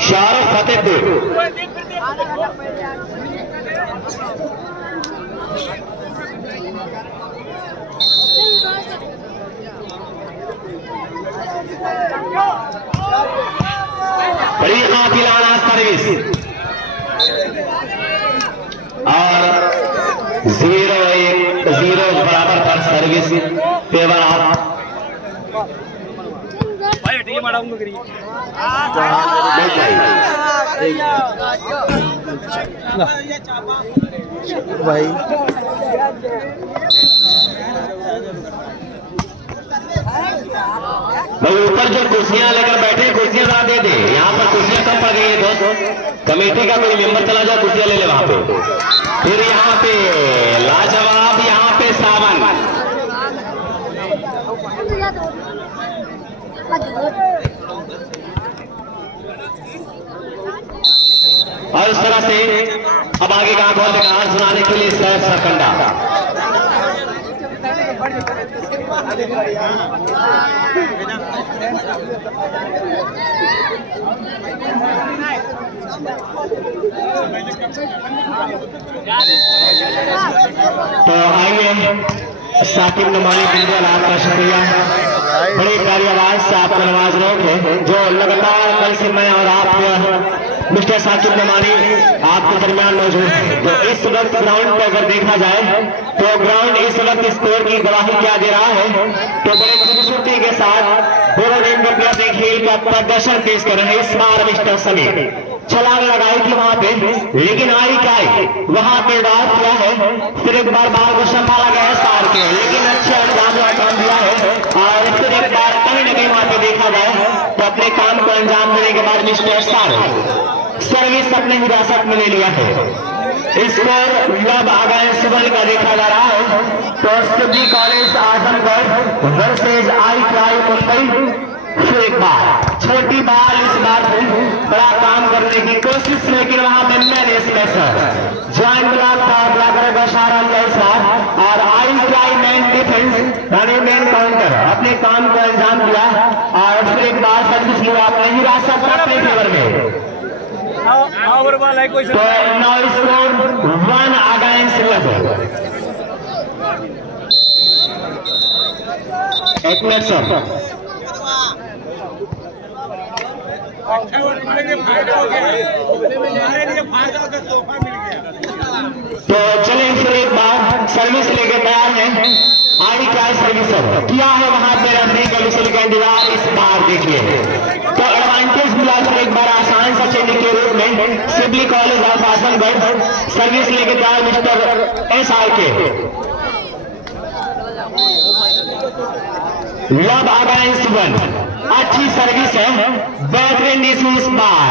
शाहरुख फतेहपुर। बड़ी काफिलाना सर्विस और 0-1-0 बराबर पर सर्विस फेवर ऑफ भाई ऊपर जो कुर्सियां लेकर बैठे कुर्सियां जरा दे दे। यहाँ पर कुर्सियां कम पड़ गई है दोस्त। कमेटी का कोई मेंबर चला जाए कुर्सियां ले ले वहां पे। फिर यहाँ पे लाजवाब, यहाँ पे सावन और इस तरह से अब आगे का बहुत कहानी सुनाने के लिए सैफ सरकंडा। तो आइए साकिब नुमानी बिल्कुल आपका शुक्रिया। बड़ी प्यारी आवाज से आपका नवाज लोग जो लगातार कल से मैं और आप मिस्टर साकिब नुमानी आपके दरमियान मौजूद है। तो इस वक्त ग्राउंड पर अगर देखा जाए तो ग्राउंड इस वक्त स्कोर की गवाही क्या दे रहा है। तो बड़े खूबसूरती के साथ दोनों टीम के अपने खेल का प्रदर्शन पेश कर रहे हैं। इस बार मिस्टर समीर छलांग लगाई थी वहां पे, लेकिन आई क्या वहां पे बात किया है। फिर एक बार बाल को संभाला गया सार के, लेकिन अच्छे अंजाम का काम दिया है। और फिर एक बार कहीं न कहीं वहां पे देखा जाए तो अपने काम को अंजाम देने के बाद मिस्टर सार सर्विस अपने हिरासत में ले लिया है। स्कोर लब आगाए सुबह का देखा जा रहा है। तो city college Azamgarh versus I try Mumbai. फिर एक बार छोटी बाल इस बार बड़ा काम करने की कोशिश, लेकिन वहां पे मैंने स्पेशल ज्वाइन ब्लॉक करेगा सारा साथ और आई ट्राई मैन डिफेंस यानी मैन काउंटर अपने काम को अंजाम दिया। और फिर एक बार सर्विस लिया अपने हिरासत अपने फेवर में। तो नाउ स्कोर 1 अगेंस्ट 11। एक मिनट सर। तो चलिए फिर एक बार सर्विस लेके तैयार हैं। आई ट्राई सर्विसर किया है वहां पे रफरी का विशेष का इंतजार इस बार देखिए। तो एडवांटेज मिला फिर एक बार आसान सा चेंज के रूप में Sibley college of Azamgarh service लेके तैयार मिस्टर SR के लब अगेंस्ट 1। अच्छी सर्विस है, बेहतरीन इस बार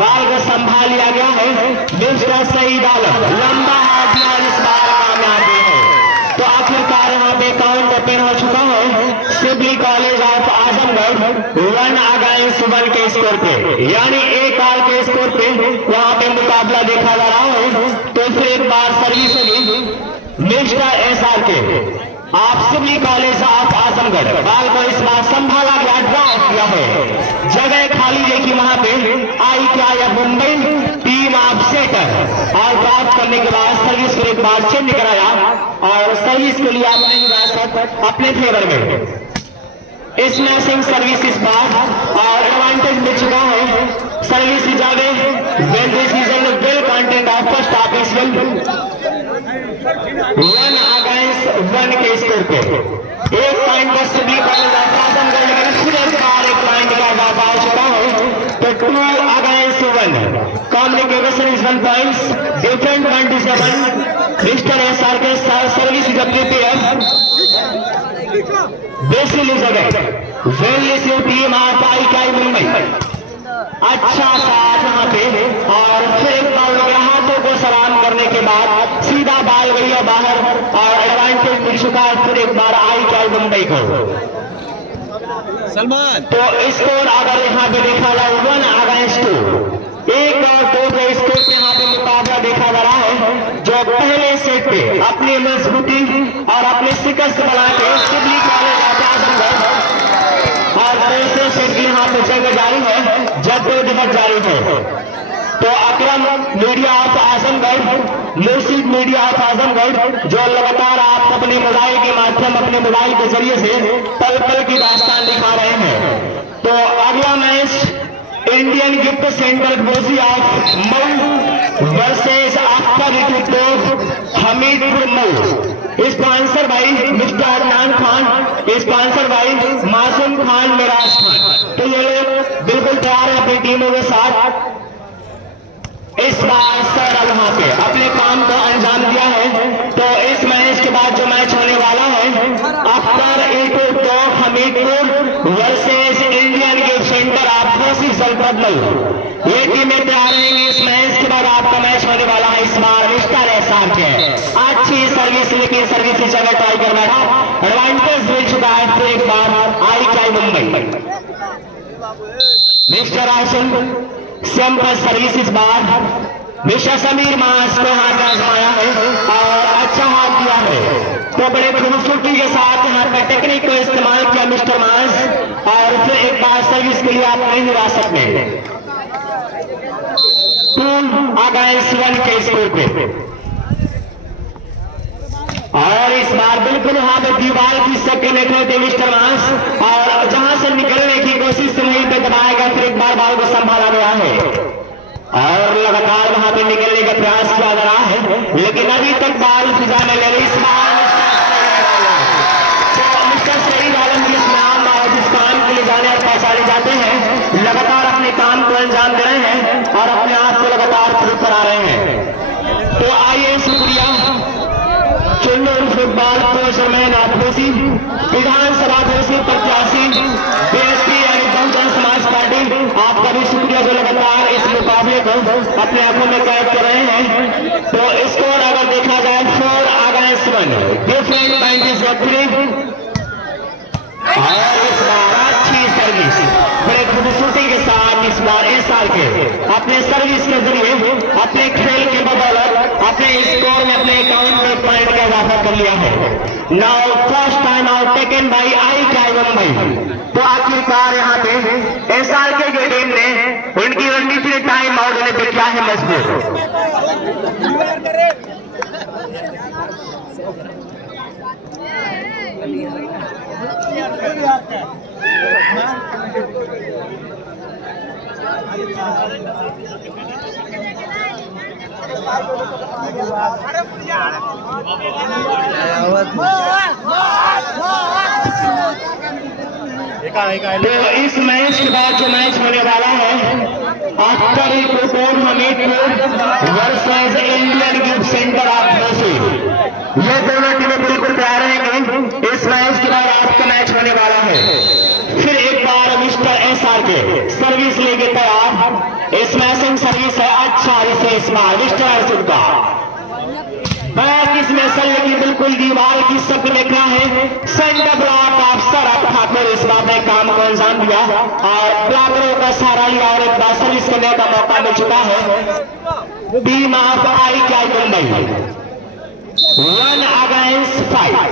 बाल को संभाल लिया गया है। मिस्टर सईद आलम लंबा हाथ इस बार कामयाब है। तो आखिरकार यहाँ पे काउंट ओपन हो चुका है Sibley college of Azamgarh 1 against 1 के स्कोर पे, यानी एक आल के स्कोर पे यहाँ पे मुकाबला देखा जा रहा है। तो फिर एक बार सर्विस होगी मिस्टर SR के आप सिबली कॉलेज ऑफ आजमगढ़ बाल को इस बार संभाला गया, ड्राइव किया है, जगह खाली देखी वहां पे आई क्या या मुंबई टीम ऑफ सेटर और ड्राइव करने के बाद सर्विस को एक बार चेंज कराया और सर्विस के लिए अपने हिरासत अपने फेवर में स्मैशिंग सर्विस इस बार और एडवांटेज मिल चुका है। सर्विस जावे well this season well content of first official 1 against 1 के स्कोर पे एक पॉइंट पर सिबली कॉलेज ऑफ आजमगढ़ लेकिन फिर एक बार एक पॉइंट का इजाफा हो चुका है। तो 2 against 1 communication is 1 point different 27 mister SR के सर्विस प्रिपेयर टीम आई मुंबई अच्छा साथ यहाँ पे और फिर एक बार हाथों को सलाम करने के बाद सीधा बाल गई बाहर और एडवांटेज मिल चुका है फिर एक बार आई मुंबई को। सलमान तो स्कोर अगर यहाँ पे देखा जाए 1 अगेंस्ट 2 एक और 2 के स्कोर पे यहाँ पे मुकाबला देखा जा रहा है जो पहले सेट पे अपनी मजबूती और अपने शिकस्त बना के सिबली कॉलेज अब जंग जारी है, जद्दोजहद जारी है। तो अकरम मीडिया ऑफ आजमगढ़, मुर्शिद मीडिया ऑफ आजमगढ़, जो लगातार आप अपने मोबाइल के माध्यम, अपने मोबाइल के जरिए से पल पल की दास्तान दिखा रहे हैं। तो अगला match Indian gift centre Bosi of Mau versus Akhtar Hamidpur Mau, sponsor भाई मिस्टर अदनान खान, स्पॉन्सर भाई मासूम खान, मिराज खान। तो ये लोग बिल्कुल तैयार है अपनी टीमों के साथ। इस बार सर वहां पे अपने काम को अंजाम दिया है। तो इस मैच के बाद जो मैच होने वाला है आफ्टर तो Hamidpur versus Indian gift centre of सल्तनत, ये टीमें तैयार रहेंगी। इस मैच के बाद आपका मैच होने वाला है इस बार मिस्टर एहसान के अच्छी सर्विस, लेकिन सर्विस की जगह ट्राई कर बैठा, एडवांटेज मिल चुका है। फिर एक बार आई मुंबई मिस्टर आसन सिंपल सर्विस इस बार मिस्टर समीर मास को हाथ आजमाया है और अच्छा हाथ दिया है। तो बड़े खूबसूरती के साथ यहाँ पर टेक्निक को इस्तेमाल किया मिस्टर मास, और फिर एक बार सर्विस के लिए आप नहीं हिरासत में 2-1 के स्कोर पे। और इस बार बिल्कुल वहां पे दीवार की शक्ल निकले थे मिस्टर मास, और जहां से निकलने की कोशिश वहीं पे दबाएगा। फिर एक बार बॉल को संभाला गया है और लगातार वहां पे निकलने का प्रयास किया जा रहा है, लेकिन अभी तक बॉल फिजा में ले रही। इस बार मिस्टर शहीद आलम जिस नाम और जिस काम के लिए जाने और पहचाने जाते हैं, लगातार अपने काम को अंजाम दे रहे हैं और अपने आप को लगातार प्रूव करा रहे हैं। तो आइए शुक्रिया चुन्नूर फुटबॉल कोच मैन आफोसी, विधानसभा से प्रत्याशी बीएसपी यानी बहुजन समाज पार्टी, आपका भी शुक्रिया जो लगातार इस मुकाबले को अपने आंखों में कैद कर रहे हैं। तो स्कोर अगर देखा जाए 4-1 डिफरेंट पॉइंट, और इस बार अच्छी सर्विस बड़े खूबसूरती के साथ इस बार इस साल के अपने सर्विस के जरिए अपने खेल के बदौलत अपने स्कोर में अपने अकाउंट में पॉइंट का इजाफा कर लिया है। Now first time out taken by I Mumbai. तो आखिरकार यहाँ पे इस साल के टीम ने उनकी रणनीति टाइम आउट होने पर क्या है मजबूत। तो इस मैच के बाद जो मैच होने वाला है after Hamidpur versus Indian gift centre of मुर्शिद, ये दोनों टीमें बिल्कुल तैयार रहेंगे। इस मैच के बाद आपका मैच होने वाला है। फिर एक बार मिस्टर एसआर के सर्विस लेके तैयार, स्मैशिंग सर्विस है अच्छा इसे इस बार मिस्टर अर्जुन का बैक इसमें सल, लेकिन बिल्कुल दीवार की शक्ल में क्या है सेंटर ब्लॉक अफसर ठाकुर इस बार ने काम को अंजाम दिया और ब्लॉकरों का सहारा लिया और एक बार सर्विस करने का मौका मिल चुका है। Team of I Mumbai 1-5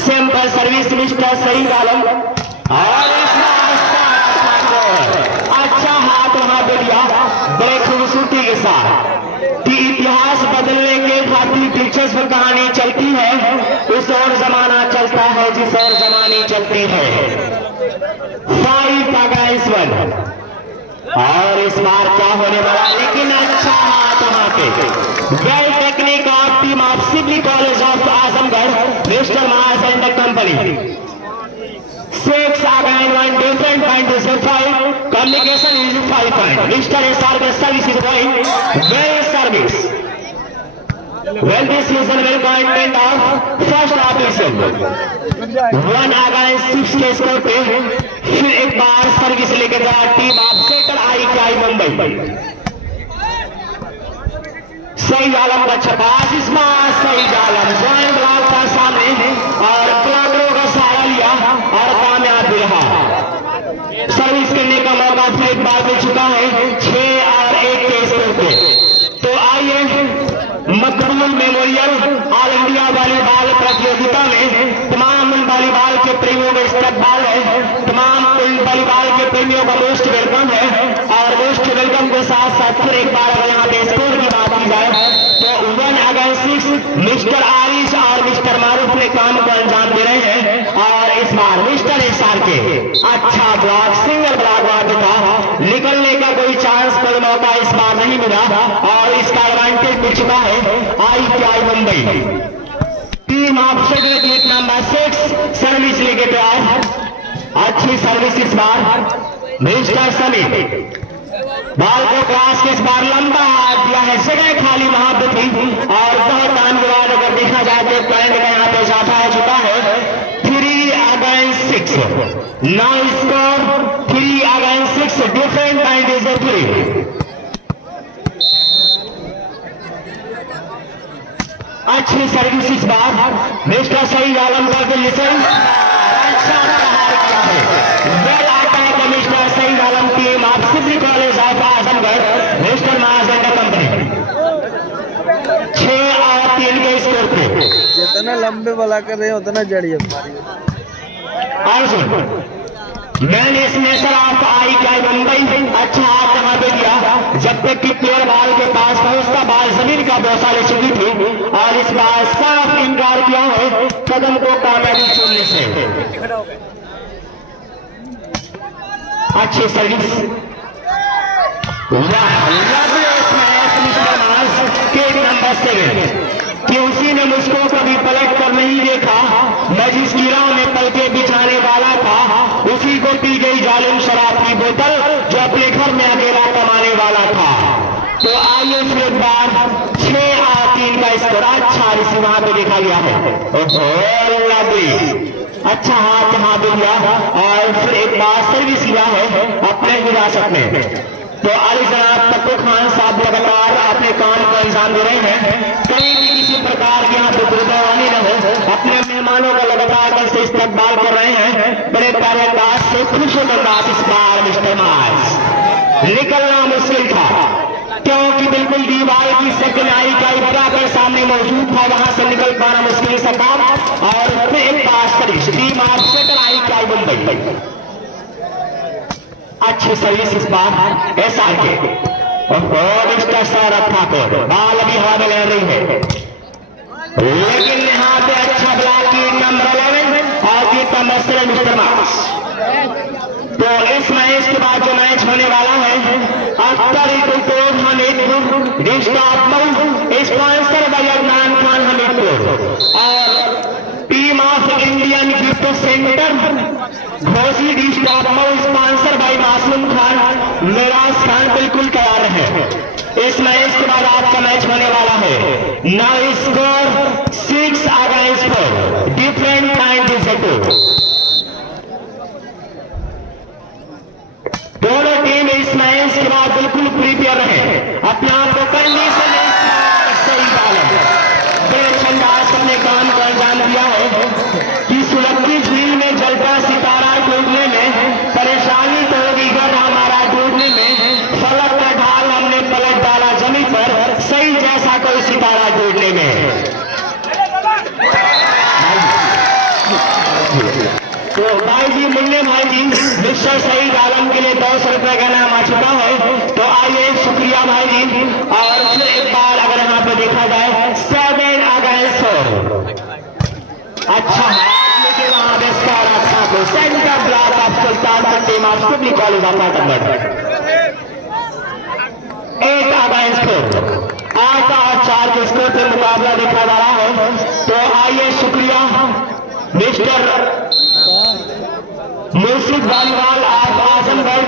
simple service mister Saeed Alam, और अच्छा हाथ वहां पे दिया बड़े खूबसूरती के साथ। कि इतिहास बदलने के खातिर दिलचस्प कहानी चलती है, उस और जमाना चलता है जिस और जमानी चलती है। 5-1 और इस बार क्या होने वाला, लेकिन अच्छा हाथ वहां पे well technique of team of Shibli college of Azamgarh mister मास and company 6-1 different point is 5, communication is 5 point. Mr. SR the service is going well service. Well this is a well content of first official 1-6 के score पे फिर एक बार service लेके गया team of centre I Mumbai. Saeed Alam का छक्का, इसमें सईद आलम जॉइंट ब्लॉक का सामने और ब्लॉकरों का सहारा लिया और कामयाब भी रहा। सर्विस करने का मौका फिर एक बार मिल चुका है 6-1 के स्कोर पे। तो आइए मकबूल मेमोरियल ऑल इंडिया वॉलीबॉल प्रतियोगिता में तमाम वॉलीबॉल के प्रेमियों का इस्तकबाल है। तमाम वॉलीबॉल के प्रेमियों का मोस्ट वेलकम है। और मोस्ट वेलकम के साथ साथ फिर एक बार अगर यहाँ पे स्कोर की बात की जाए तो 1 अगेंस्ट 6 मिस्टर आरिश और मिस्टर मारूफ ने काम को अंजाम दे रहे हैं। और इस बार मिस्टर एसआर के अच्छा ब्लॉक, सिंगल ब्लॉक मार था, निकलने का कोई चांस, कोई मौका इस बार नहीं मिला। और इसका एडवांटेज मिल चुका है ITI Mumbai. Team of gate number 6 service लेके तैयार। अच्छी सर्विस इस बार मिस्टर समीर, बॉल को क्रॉस के इस बार लंबा हाथ दिया है, जगह खाली वहां पे थी। और बहुत टाइम के बाद अगर देखा जाए तो पॉइंट में यहाँ पे इजाफा हो चुका है 3 against 6। Now score 3 against 6, different point is 3। अच्छी सर्विस इस बार मिस्टर सईद आलम का दिल्ली से अच्छा प्रहार किया है। Well attack mister Saeed Alam team of city college of Azamgarh, mister Mahajan company 6 और 3 के स्कोर पे। जितना लंबे वाला कर रहे हैं उतना जड़िए मैन स्मेशर ऑफ ITI मुंबई, अच्छा हाथ यहाँ पे दिया जब तक कि प्लेयर बॉल के पास पहुंचता, बॉल जमीन का बोसा ले चुकी थी। और इस बार साफ इनकार किया है कदम को कामयाबी चुनने से। अच्छी सर्विस, नंबर 7 कि उसी ने मुझको कभी पलट कर नहीं देखा, मैं जिस गिरा में पलके बिछाने वाला था उसी को पी गई जालिम शराब की बोतल जो अपने घर में अकेला कमाने वाला था। तो आइए फिर एक बार 6 और 3 का स्कोर। अच्छा इसे वहां पे देखा गया है, अच्छा हाथ यहाँ पे दिया और फिर एक बार सर्विस किया है अपने विरासत में। तो अली जनाब पप्पू खान साहब लगातार अपने काम को अंजाम दे रहे हैं, कहीं भी किसी प्रकार की यहाँ पे दुर्दवानी न हो, अपने मेहमानों का लगातार कल से इस्तकबाल कर रहे हैं बड़े प्यारे अंदाज से, खुश अंदाज। इस बार मिस्टर मार्स निकलना मुश्किल था क्योंकि बिल्कुल दीवार की सकनाई का इब्रा के सामने मौजूद था, वहां से निकल पाना मुश्किल सा काम। और फिर एक बार service team of ITI Mumbai, अच्छी सर्विस इस बार एसआर के। मिस्टर सौरभ ठाकुर, बॉल अभी हवा में लहर रही है लेकिन यहाँ पे अच्छा ब्लॉक की नंबर 11 और की नंबर 7 मिस्टर मार्क्स। तो इस मैच के बाद जो मैच होने वाला है अख्तर हमीदपुर स्पॉन्सर बाय अदनान खान हमीदपुर और team of Indian gift centre Ghosi district sponsor by मासूम खान, मिराज खान बिल्कुल तैयार है। इस मैच के बाद आपका मैच होने वाला है। Now score 6 against 4, different point is 2। दोनों टीम इस मैच के बाद बिल्कुल प्रिपेयर रहे, अपने आप को कंडीशन सही डालें। बेचंदाज अपने काम को अंजाम दिया है कि सुलगती झील में जलता सितारा डूबने में परेशानी तो होगी, घर हमारा डूबने में फलक का ढाल हमने पलट डाला जमीन पर, सही जैसा कोई सितारा डूबने में। तो भाई जी, मुन्ने भाई जी, मिस्टर सईद आलम के लिए 200 रुपए का नाम आ चुका है। तो आइए, शुक्रिया भाई जी। और फिर एक बार अगर यहाँ पे देखा जाए 7 अगेंस्ट 4, अच्छा लेकिन वहां पे स्कोर अच्छा को centre block of sultan team of city college of Azamgarh 8 against 4, 8 और 4 के स्कोर से मुकाबला देखा जा रहा है। तो आइए, शुक्रिया मिस्टर मुर्शिद वॉलीबॉल ऑफ आजमगढ़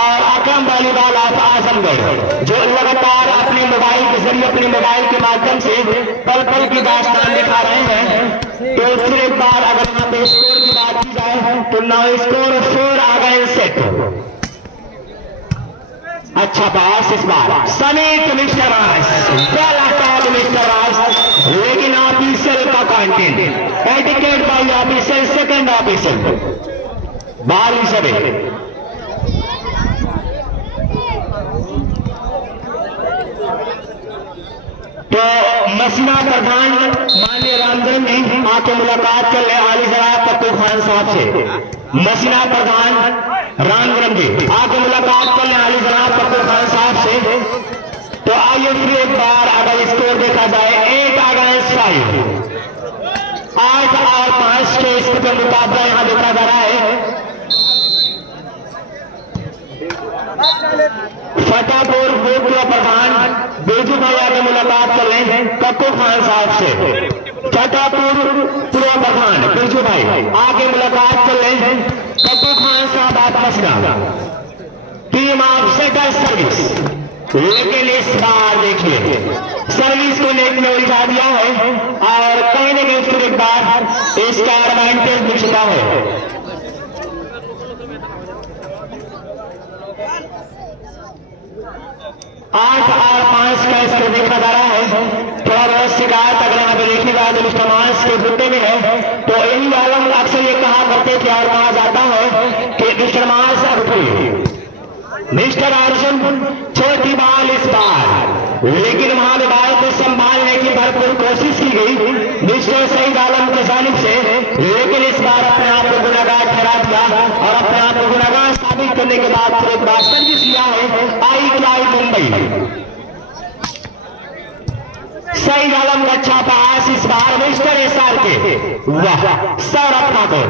और अकरम वॉलीबॉल ऑफ आजमगढ़ जो लगातार अपने मोबाइल के जरिए, अपने मोबाइल के माध्यम से पल पल की दास्तान दिखा रहे हैं। तो फिर एक बार अगर यहाँ पे स्कोर की बात की जाए तो नाउ स्कोर 4 अगेंस्ट 6। अच्छा पास इस बार समेत मिस्टर राज, मिस्टर राज, लेकिन ऑफिशियल का content etiquette by official, second official बाल हिसाब। तो मसीना प्रधान माननीय रामचंद्र जी आके मुलाकात कर ले आली जनाब पप्पू खान साहब से। मसीना प्रधान रामगढ़ जी आगे मुलाकात करने वाली जनाब पप्पू खान साहब से। तो आइए फिर एक बार अगर स्कोर देखा जाए 8 अगेंस्ट 5, 8 और 5 के स्कोर का मुकाबला यहां देखा जा रहा है। फतेहपुर पूर्व प्रधान बेजू भाई आगे मुलाकात कर रहे हैं पप्पू खान साहब से। फतेहपुर पूर्व प्रधान बेजू भाई आगे मुलाकात कर रहे हैं पप्पू खान साहब आत्मसना टीम ऑफ सेटर सर्विस। लेकिन इस बार देखिए सर्विस को नेक में उलझा दिया है और कहीं ना कहीं फिर एक बार इसका एडवांटेज मिल चुका है। 8 और 5 का इसको देखा जा रहा है। थोड़ा बहुत शिकायत अगर यहाँ पे देखी जाए तो मिस्टर मांस के गुट्टे में है। तो यही आलम अक्सर ये कहा करते थे और कहा जाता है कि मिस्टर मांस अगपुर मिस्टर अर्जुन छोटी बाल इस बार, लेकिन वहां बाल को संभालने की भरपूर कोशिश की गई मिस्टर सईद आलम की जानिब से। लेकिन इस बार अपने आप को गुनाहगार ठहरा दिया और अपने आप को गुनाहगार साबित करने के बाद फिर एक बार सर्विस लिया है आई मुंबई। सईद आलम का अच्छा पास इस बार मिस्टर एसआर के, वाह सौरभ ठाकुर।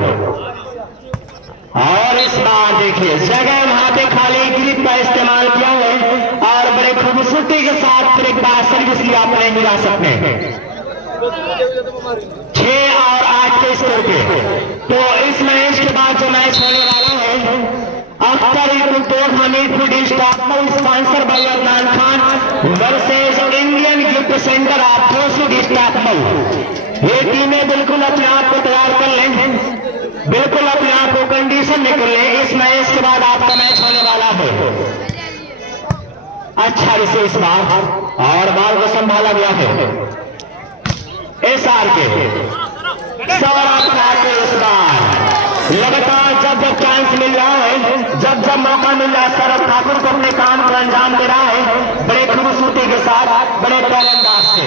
और इस बार देखिए जगह वहां पे खाली ग्रिप का इस्तेमाल किया है और बड़े खूबसूरती के साथ फिर एक बार सर्विस लिया अपने हिरासत में 6 और 8 के स्कोर पे। तो इस मैच के बाद जो मैच होने वाला है Akhtar Hamidpur sponsor by Adnan Khan versus Indian gift centre of district. ये टीमें बिल्कुल अपने आप को तैयार कर लें, बिल्कुल अपने आप को कंडीशन में कर ले। इस मैच के बाद आपका मैच होने वाला है। अच्छा इसे इस बार और बाल को संभाला गया है एसआर के सौरभ ठाकुर। इस बार लगातार जब चांस मिल रहा है, जब मौका मिल रहा है सौरभ ठाकुर को अपने काम को अंजाम दे रहा है बड़े खूबसूरती के साथ, बड़े टैलेंट से।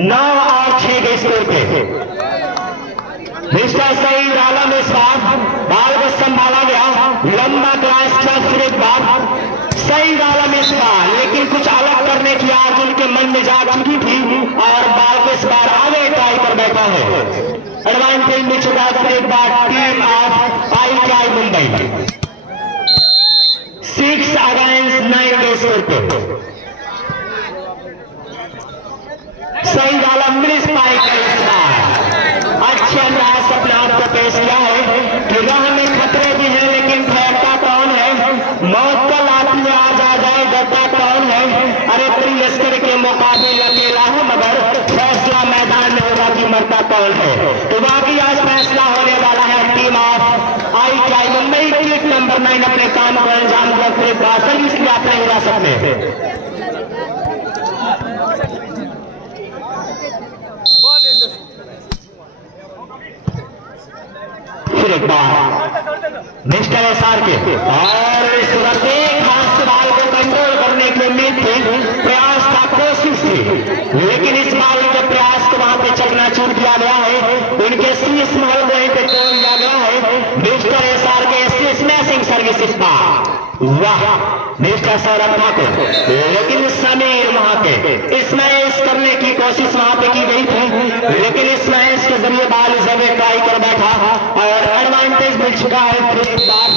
9 और 6 के स्कोर पे मिस्टर सईद आलम इस बार बाल को संभाला गया लंबा क्लास का फिर एक बार सईद आलम इस बार, लेकिन कुछ अलग करने की आग उनके मन में जा चुकी थी और बाल को इस बार आगे ट्राई कर बैठा है। एडवांटेज मिल चुका फिर एक बार team of I Mumbai 6 against 9 के स्कोर पे। सईद आलम मिस पाएगा इस बार, अच्छे अंदाज से अपने आप को पेश किया है कि राह में खतरे भी हैं लेकिन ठहरता कौन है, मौत का लात में आ जाए डरता कौन है। अरे प्री लश्कर के मुकाबले अकेला है मगर फैसला मैदान में होगा कि मरता कौन है। तो बाकी आज फैसला होने वाला है team of I Mumbai kit number 9 अपने काम को अंजाम दिया फिर बासल इसलिए अपने हिरासत में। फिर एक बार मिस्टर एसआर के और इस वक्त एक हाथ से बाल को कंट्रोल करने की उम्मीद थी, प्रयास था, कोशिश थी, लेकिन इस बाल के प्रयास को वहां पे चकनाचूर किया गया है। उनके शीश महल वहीं पे तोड़ दिया गया है। मिस्टर एसआर के स्मैशिंग सर्विस इस बार, वाह मिस्टर सौरभ ठाकुर, लेकिन समीर वहां पे स्मैश करने की कोशिश वहां पे की गई थी, लेकिन स्मैश के जरिए बाल जगह ट्राई कर बैठा और एडवांटेज मिल चुका है फिर एक बार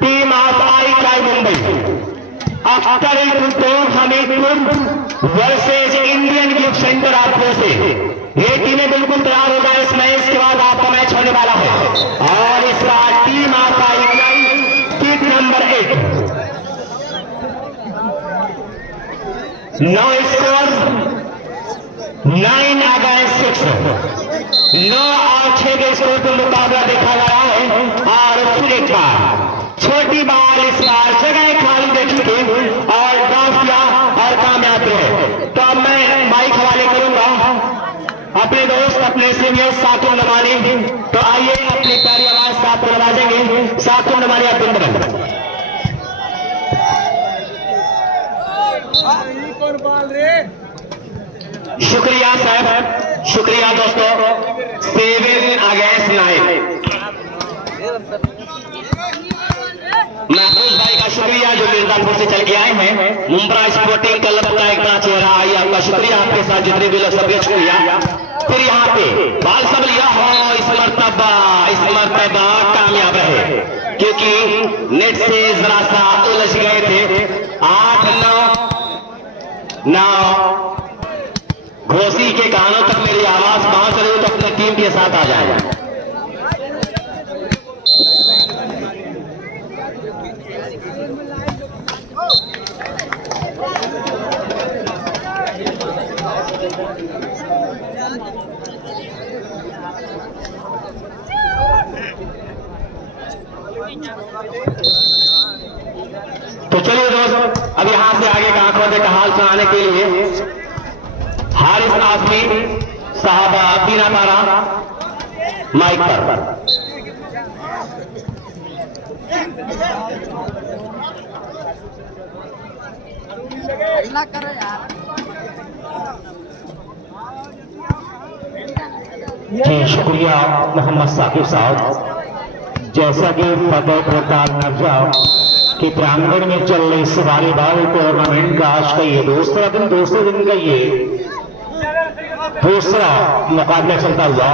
team of I Mumbai. Akhtar Hamidpur versus Indian gift centre आपको से ये टीमें बिल्कुल तैयार होगा। इस मैच के बाद आपका मैच होने वाला है और इस बार team of I kit number 8 9 score 9 against 6, 9 और 6 के स्कोर पर मुकाबला देखा जा रहा है। और फिर एक बार छोटी बाल इस बार जगह खाली देखी थी और ड्रॉप किया और कामयाब रहे। तो अब मैं माइक हवाले करूंगा अपने दोस्त अपने सीनियर साकिब नमानी। तो आइए अपनी प्यारी आवाज से आपको नवाजेंगे साकिब नमानी अब्दुल। शुक्रिया साहब, शुक्रिया दोस्तों। 7 अगेंस्ट से चल के आए हैं। मुंब्रा स्पोर्टिंग क्लब का एक बड़ा चेहरा, आइए आपका शुक्रिया, आपके साथ जितने भी लोग सब शुक्रिया। फिर यहाँ पे बाल सब लिया हो, इस मरतबा कामयाब रहे, क्योंकि नेट से जरा सा उलझ गए थे। 8-9 घोसी के कानों तक मेरी आवाज पहुंच रही हो तो अपनी टीम के साथ आ जाए। तो चलिए दोस्त, अब यहां से आगे का आंखों का हाल सुनाने के लिए हारिस आजमी साहब बीना तारा माइक पर। जी शुक्रिया मोहम्मद साकिब साहब। जैसा कि फतेहपुर ताल नर्जा के प्रांगण में चल रही इस वॉलीबॉल टूर्नामेंट का आज का ये दूसरे दिन का ये दूसरा मुकाबला चलता हुआ,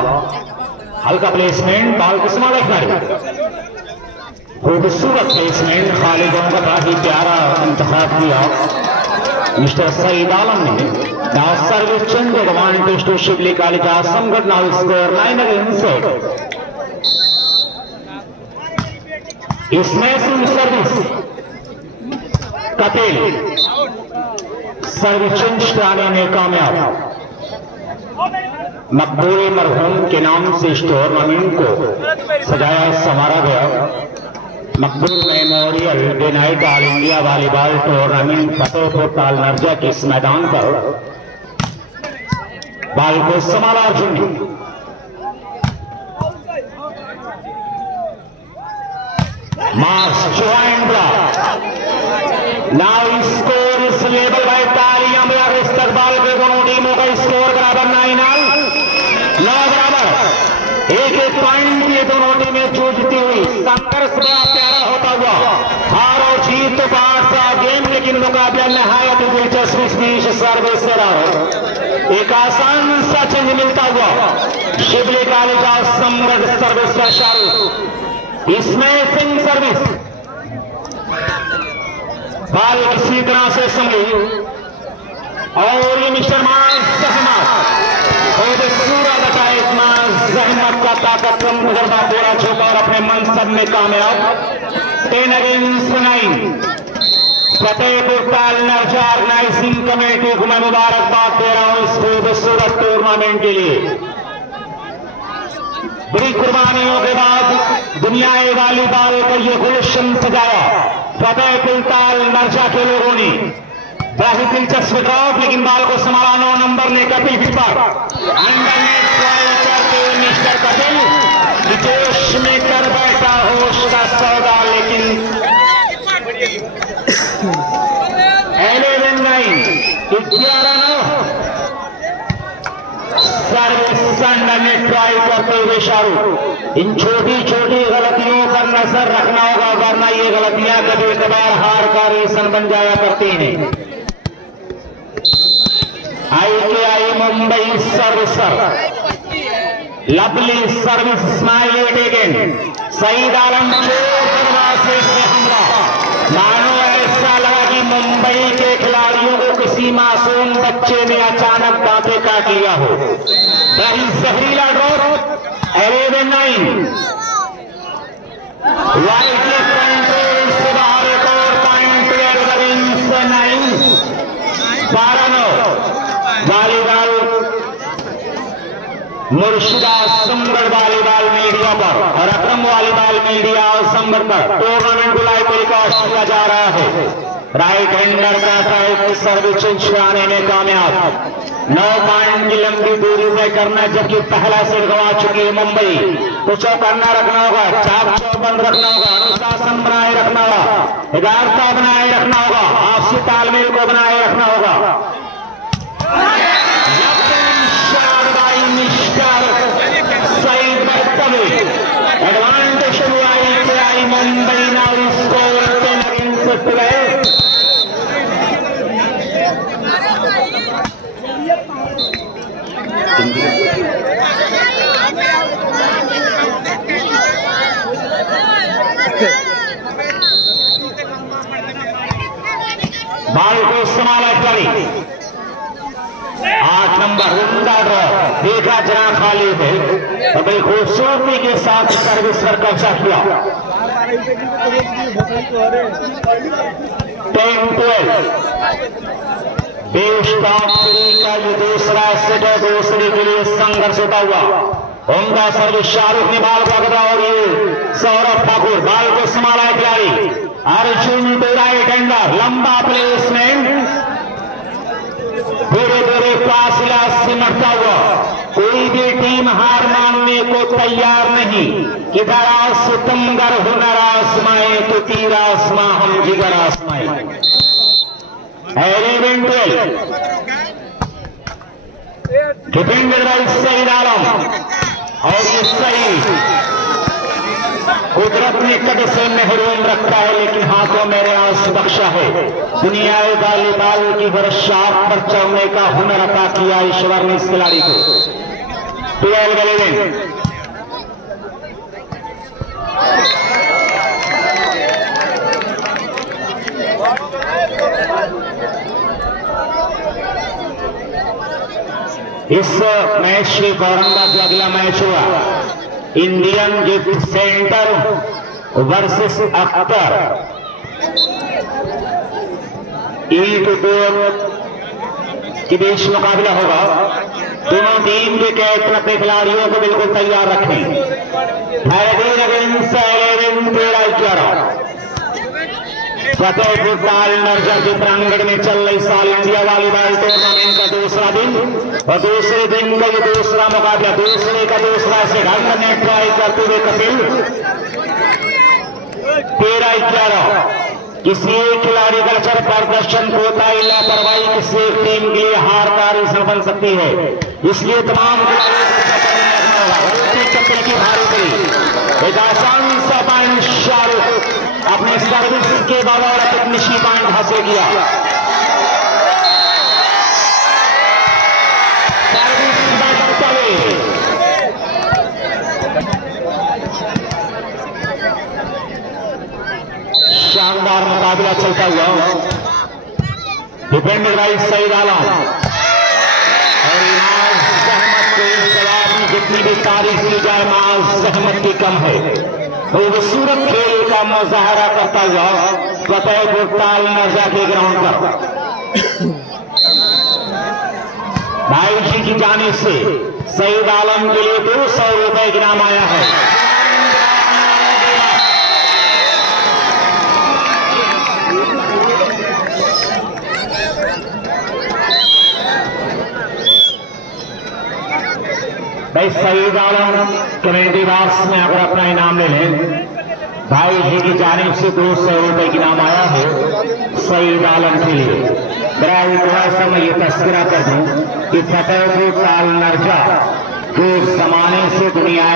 हल्का प्लेसमेंट बाल किस्मा खूबसूरत प्लेसमेंट, खालिदों का काफी प्यारा इंतखाब किया मिस्टर सईद आलम ने। Now service change advantage to Shibli Kalika Sangat, now score 9 against 6। इसमें सर्विस कपिल सर्विस चेंज कराने में कामयाब। मकबूल मरहूम के नाम से इस टूर्नामेंट को सजाया संवारा गया। मकबूल memorial day night all India volleyball tournament Fatehpur ताल नर्जा के इस मैदान पर बाल को संभाला अर्जुन ने। मार्च ज्वाइन नाउ स्कोर इस लेवल बाय तालियां में अब इस्तकबाल के दोनों टीमों का स्कोर बराबर 9 बराबर। एक पॉइंट ये दोनों टीमें जूझती हुई, संघर्ष बड़ा प्यारा होता हुआ, हार और जीत तो बाहर सा गेम, लेकिन मुकाबला नहायत दिलचस्प बीच सर्विस से रहा। एक आसान सा चेंज मिलता हुआ शिबली कालिका समृद्ध सर्विस का शाहरुख, इसमें सिंह सर्विस बाल किसी तरह से संभली और ये मिस्टर जहमत का ताकत कम गुजरता बोरा छोटा और अपने मनसब में कामयाब। 10 अगेंस्ट 9 फतेहपुर ताल नर्जा ऑर्गेनाइजिंग कमेटी को मैं मुबारकबाद दे रहा हूं इस खूबसूरत टूर्नामेंट के लिए। बड़ी कुर्बानियों के बाद दुनियाए वॉलीबॉल का ये गुलशन सजाया फतेहपुर ताल नर्जा के लोगों ने। बड़ा ही दिलचस्प ड्रॉप, लेकिन बाल को संभाला 9 नंबर ने कपिल पर अंडरनेट ट्राई करते हुए मिस्टर कपिल विदेश में कर बैठा होश का सौदा, लेकिन 11-9 सर्विस अंडरनेट ट्राई करते हुए शाहरुख। इन छोटी छोटी गलतियों पर नजर रखना होगा, वरना ये गलतियां कभी कभार हार का रीजन बन जाया करती हैं। IKI Mumbai service lovely service smile it again. Saeed Alam दरवाजे से हमला, मानो ऐसा लगा कि मुंबई के खिलाड़ियों को किसी मासूम बच्चे ने अचानक दांते काट लिया हो। रही जहरीला ड्रॉप 11-9 वाइट कंट्रोल से बाहर एक और पॉइंट 12-9 12-9 वॉलीबॉल मुर्शिदा सुंदर वॉलीबॉल मीडिया पर और अक्रम वॉलीबॉल मीडिया और संबर पर टूर्नामेंट को लाइव टेलीकास्ट किया जा रहा है। राइट हैंडर का ट्राइक सर्विस छुड़ाने में कामयाब। 9 पॉइंट की लंबी दूरी तय करना, जबकि पहला सेट गंवा चुकी है मुंबई। तो चौकन्ना रखना होगा, चाप चौबंद रखना होगा, अनुशासन बनाए रखना होगा, एकाग्रता बनाए रखना होगा, आपसी तालमेल को बनाए रखना होगा। Advantage IKI Mumbai now score 10 against 12। संभाला खिलाड़ी 8 नंबर उमदा ड्रॉ देखा जरा खाली थे और बड़ी खूबसूरती के साथ सर्विस पर कब्जा किया 10-12 का ये दूसरा सेट है दूसरे के लिए संघर्ष होता हुआ उमदा सर्विस शाहरुख ने बाल पकड़ा और ये सौरभ ठाकुर बाल को संभाला खिलाड़ी अर्जुन डोराई टेंडर लंबा प्लेसमेंट धीरे धीरे फासला सिमटता हुआ कोई भी टीम हार मानने को तैयार नहीं किधर सितमगर हुनर आसमाए तो तीर आसमां हम जिगर आसमाए सईद आलम और ये सही कुदरत ने कद से महरूम रखा है लेकिन हाथों मेरे आंस बख्शा है दुनिया गालिबाल की वर्षाप पर चढ़ने का हुनर अता किया ईश्वर ने इस खिलाड़ी को 12-11 इस मैच के दौरान का जो अगला मैच हुआ Indian gift centre versus Akhtar एक दो के बीच मुकाबला होगा दोनों टीम के अपने खिलाड़ियों को बिल्कुल तैयार रखें फतेहपुर ताल नरजा के प्रांगण में चल रही साल इंडिया वॉलीबॉल टूर्नामेंट का दूसरा दिन और दूसरे दिन का ये दूसरा मुकाबला दूसरे का दूसरा से घर करने ट्राई करते हुए कपिल 13-11 किसी एक खिलाड़ी का अच्छा प्रदर्शन होता है लापरवाही किसी एक टीम के लिए हार का रीजन बन सकती है इसलिए तमाम कपिल की भारी पड़ी एक आसान सा पॉइंट शाहरुख अपने सर्विस के बगैर एक निशी पॉइंट हासिल किया शानदार मुकाबला चलता हुआ डिफेंडिंग राइट सईद आलम और इमाज सहमत को जवाब में जितनी भी तारीफ की जाए इमाज सहमत की कम है खूबसूरत खेल का मुजाहरा करता हुआ फतेहपुर ताल नरजा के ग्राउंड पर भाई जी की जाने से सईद आलम के लिए 200 रुपए का इनाम आया है भाई सईद आलम कमेटी बॉक्स में अगर अपना इनाम ले लें भाई जी की जानिब से 200 रुपए की इनाम आया है सईद आलम के लिए मेरा मैं ये तस्करा कर दूं कि फतेहपुर ताल नरजा जो जमाने से दुनिया